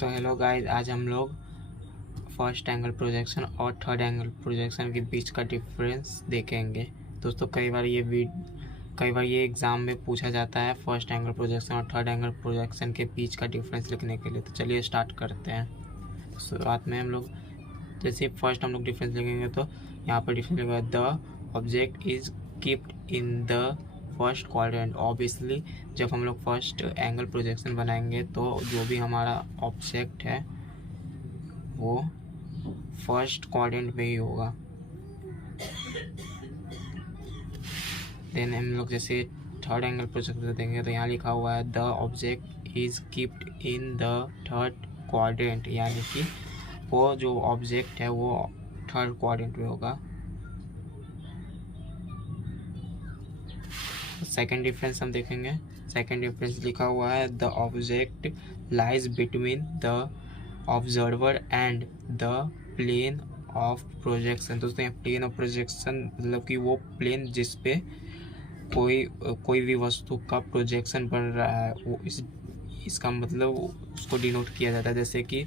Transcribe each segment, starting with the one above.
तो hello guys, आज हम लोग फर्स्ट एंगल प्रोजेक्शन और थर्ड एंगल प्रोजेक्शन के बीच का डिफरेंस देखेंगे। दोस्तों कई बार ये एग्ज़ाम में पूछा जाता है फर्स्ट एंगल प्रोजेक्शन और थर्ड एंगल प्रोजेक्शन के बीच का डिफरेंस लिखने के लिए। तो चलिए स्टार्ट करते हैं। शुरुआत में हम लोग जैसे फर्स्ट हम लोग डिफरेंस लिखेंगे तो यहाँ पर डिफरेंस लिखेगा the object is keeped in the first quadrant. Obviously जब हम लोग फर्स्ट एंगल प्रोजेक्शन बनाएंगे तो जो भी हमारा ऑब्जेक्ट है वो फर्स्ट क्वाड्रेंट में ही होगा। देन हम लोग जैसे थर्ड एंगल प्रोजेक्शन देंगे तो यहाँ लिखा हुआ है the object is keeped in the third quadrant, यानी कि वो जो ऑब्जेक्ट है वो थर्ड क्वाड्रेंट में होगा। सेकेंड डिफरेंस हम देखेंगे। सेकेंड डिफरेंस लिखा हुआ है the object lies between the observer and the plane of projection. दोस्तों यहाँ प्लेन ऑफ प्रोजेक्शन मतलब कि वो प्लेन जिस पे कोई भी वस्तु का प्रोजेक्शन बन रहा है, वो इसका मतलब उसको डिनोट किया जाता है। जैसे कि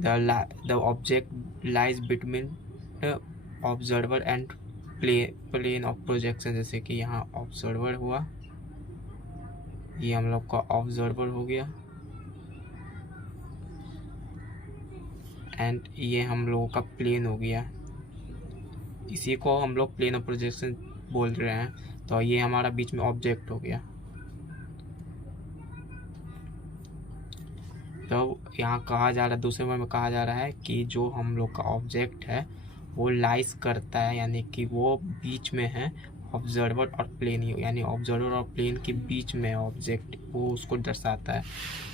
the object lies between the observer and plane of projection. जैसे कि यहाँ ऑब्जर्वर हुआ, ये हम लोग का ऑब्जर्वर हो गया, एंड ये हम लोगों का प्लेन हो गया। इसी को हम लोग प्लेन ऑफ प्रोजेक्शन बोल रहे हैं। तो ये हमारा बीच में ऑब्जेक्ट हो गया। तो यहाँ कहा जा रहा है, दूसरे वर्ड में कहा जा रहा है कि जो हम लोग का ऑब्जेक्ट है वो लाइस करता है, यानी कि वो बीच में है ऑब्जर्वर और प्लेन, यानी ऑब्जर्वर और प्लेन के बीच में ऑब्जेक्ट, वो उसको दर्शाता है।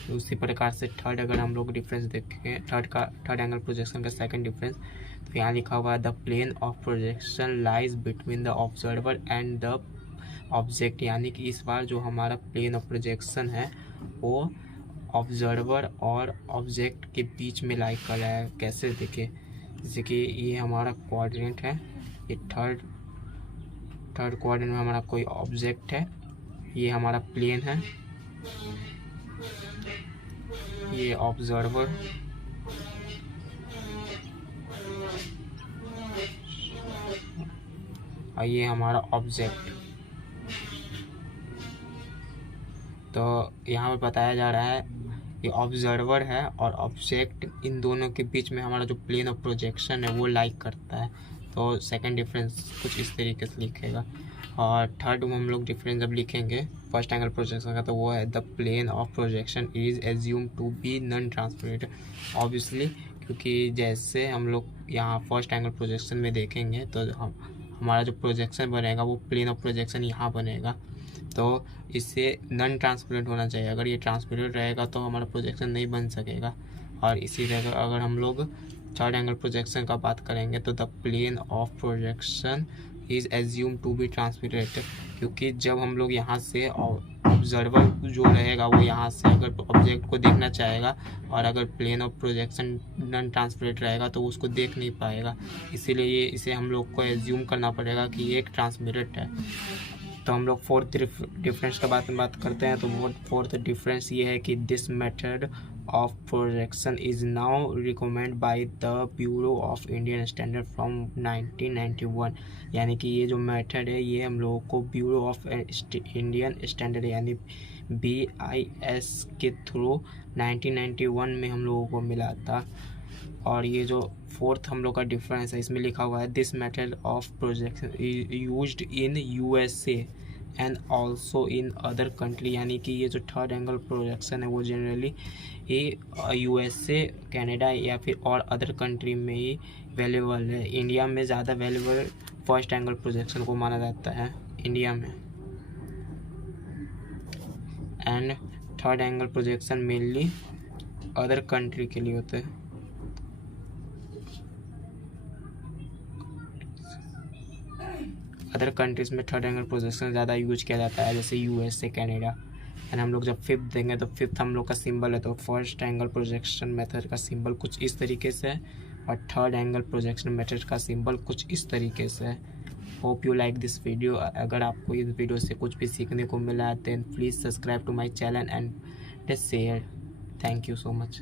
तो उसी प्रकार से थर्ड अगर हम लोग डिफरेंस देखें, थर्ड एंगल प्रोजेक्शन का सेकंड डिफरेंस, तो यहाँ लिखा हुआ है the plane of projection lies between the observer and the object, यानी कि इस बार जो हमारा प्लेन ऑफ प्रोजेक्शन है वो ऑब्जर्वर और ऑब्जेक्ट के बीच में लाई कर रहा है। कैसे देखें, जैसे कि ये हमारा क्वाड्रेंट है, ये थर्ड क्वाड्रेंट में हमारा कोई ऑब्जेक्ट है, ये हमारा प्लेन है, ये ऑब्जर्वर, और ये हमारा ऑब्जेक्ट। तो यहाँ पर बताया जा रहा है कि ऑब्जर्वर है और ऑब्जेक्ट, इन दोनों के बीच में हमारा जो प्लेन ऑफ प्रोजेक्शन है वो लाइक करता है। तो सेकंड डिफरेंस कुछ इस तरीके से लिखेगा। और थर्ड में हम लोग डिफरेंस जब लिखेंगे फर्स्ट एंगल प्रोजेक्शन का, तो वो है the plane of projection is assume to be non transparent. Obviously क्योंकि जैसे हम लोग यहाँ फर्स्ट एंगल प्रोजेक्शन में देखेंगे तो हमारा जो प्रोजेक्शन बनेगा वो प्लेन ऑफ प्रोजेक्शन यहाँ बनेगा, तो इससे नॉन ट्रांसपेरेंट होना चाहिए। अगर ये ट्रांसपेरेंट रहेगा तो हमारा प्रोजेक्शन नहीं बन सकेगा। और इसी जगह अगर हम लोग थर्ड एंगल प्रोजेक्शन का बात करेंगे तो the plane of projection is assume to be transparent, क्योंकि जब हम लोग यहाँ से ऑब्जर्वर जो रहेगा वो यहाँ से अगर ऑब्जेक्ट को देखना चाहेगा, और अगर plane of projection non transparent रहेगा तो उसको देख नहीं पाएगा। इसीलिए इसे हम लोग को एज्यूम करना पड़ेगा कि ये एक ट्रांसपेरेंट है। तो हम लोग फोर्थ डिफरेंस का बात करते हैं। तो वो फोर्थ डिफरेंस ये है कि this method of projection is now recommend by the bureau of Indian standard from 1991, यानी कि ये जो मेथड है ये हम लोगों को ब्यूरो ऑफ इंडियन स्टैंडर्ड यानी BIS के थ्रू 1991 में हम लोगों को मिला था। और ये जो फोर्थ हम लोग का डिफरेंस है इसमें लिखा हुआ है this method of projection used in USA and also in other country, यानी कि ये जो थर्ड एंगल प्रोजेक्शन है वो जनरली USA, कनाडा या फिर और अदर कंट्री में ही अवेलेबल है। इंडिया में ज़्यादा अवेलेबल फर्स्ट एंगल प्रोजेक्शन को माना जाता है इंडिया में। And third angle projection mainly other country के लिए होते हैं। अदर कंट्रीज़ में थर्ड एंगल प्रोजेक्शन ज़्यादा यूज किया जाता है, जैसे USA, कनाडा। एंड हम लोग जब फिफ्थ देंगे तो फिफ्थ हम लोग का सिंबल है, तो फर्स्ट एंगल प्रोजेक्शन मेथड का सिंबल कुछ इस तरीके से है और थर्ड एंगल प्रोजेक्शन मेथड का सिंबल कुछ इस तरीके से है। Hope you like this video. अगर आपको इस वीडियो से कुछ भी सीखने को मिला है then please subscribe to my channel and share. Thank you so much.